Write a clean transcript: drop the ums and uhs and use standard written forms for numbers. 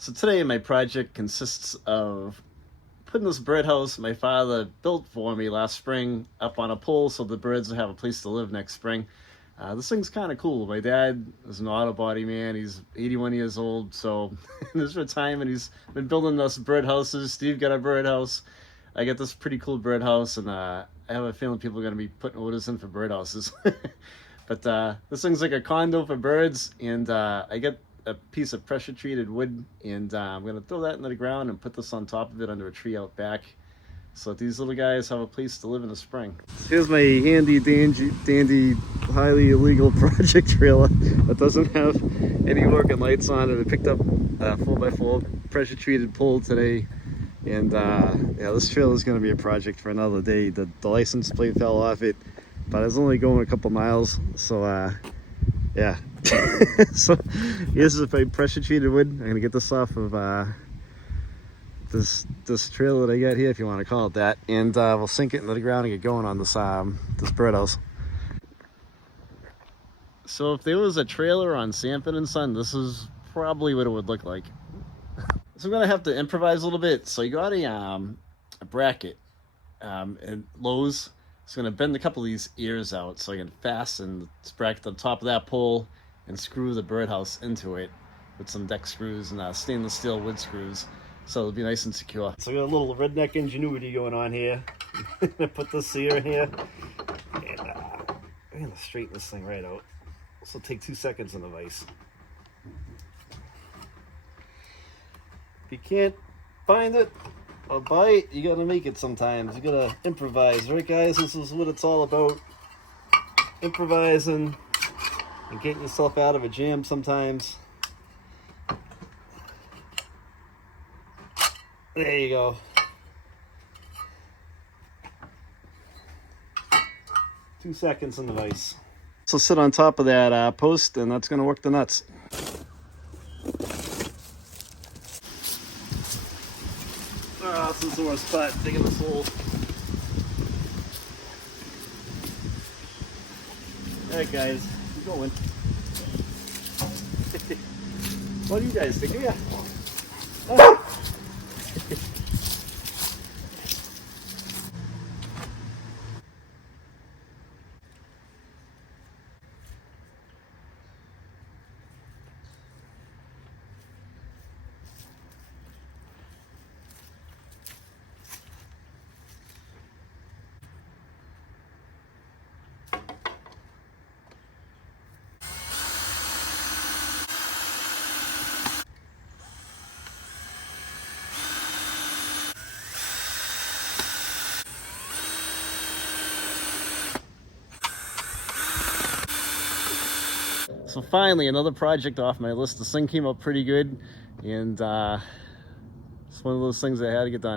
So today my project consists of putting this birdhouse my father built for me last spring up on a pole so the birds will have a place to live next spring. This thing's kind of cool. My dad is an auto body man. He's 81 years old, so in his retirement he's been building us birdhouses. Steve got a birdhouse. I got this pretty cool birdhouse, and I have a feeling people are going to be putting orders in for birdhouses. But this thing's like a condo for birds, and I get a piece of pressure treated wood, and I'm going to throw that into the ground and put this on top of it under a tree out back so that these little guys have a place to live in the spring. Here's my handy dandy highly illegal project trailer that doesn't have any working lights on it. I picked up a 4x4 pressure treated pole today, and yeah, this trailer is going to be a project for another day. The license plate fell off it, but I was only going a couple miles, so yeah. So here's my pressure treated wood. I'm gonna get this off of this trailer that I got here, if you want to call it that, and we'll sink it into the ground and get going on this birdhouse. So if there was a trailer on Sanford and Son, this is probably what it would look like. So I'm gonna have to improvise a little bit. So you got a bracket at Lowe's. It's gonna bend a couple of these ears out so I can fasten this bracket to the top of that pole and screw the birdhouse into it with some deck screws and stainless steel wood screws, so it'll be nice and secure. So I got a little redneck ingenuity going on here. I put this ear in here, and I'm gonna straighten this thing right out. This will take 2 seconds in the vise. If you can't find it or buy it, you gotta make it sometimes. You gotta improvise, right guys? This is what it's all about. Improvising and getting yourself out of a jam sometimes. There you go. 2 seconds in the vise. So sit on top of that post, and that's gonna work the nuts. Oh, this is the worst spot, digging this hole. Alright guys, keep going. What do you guys think? Yeah. So finally, another project off my list. This thing came up pretty good, and it's one of those things that I had to get done.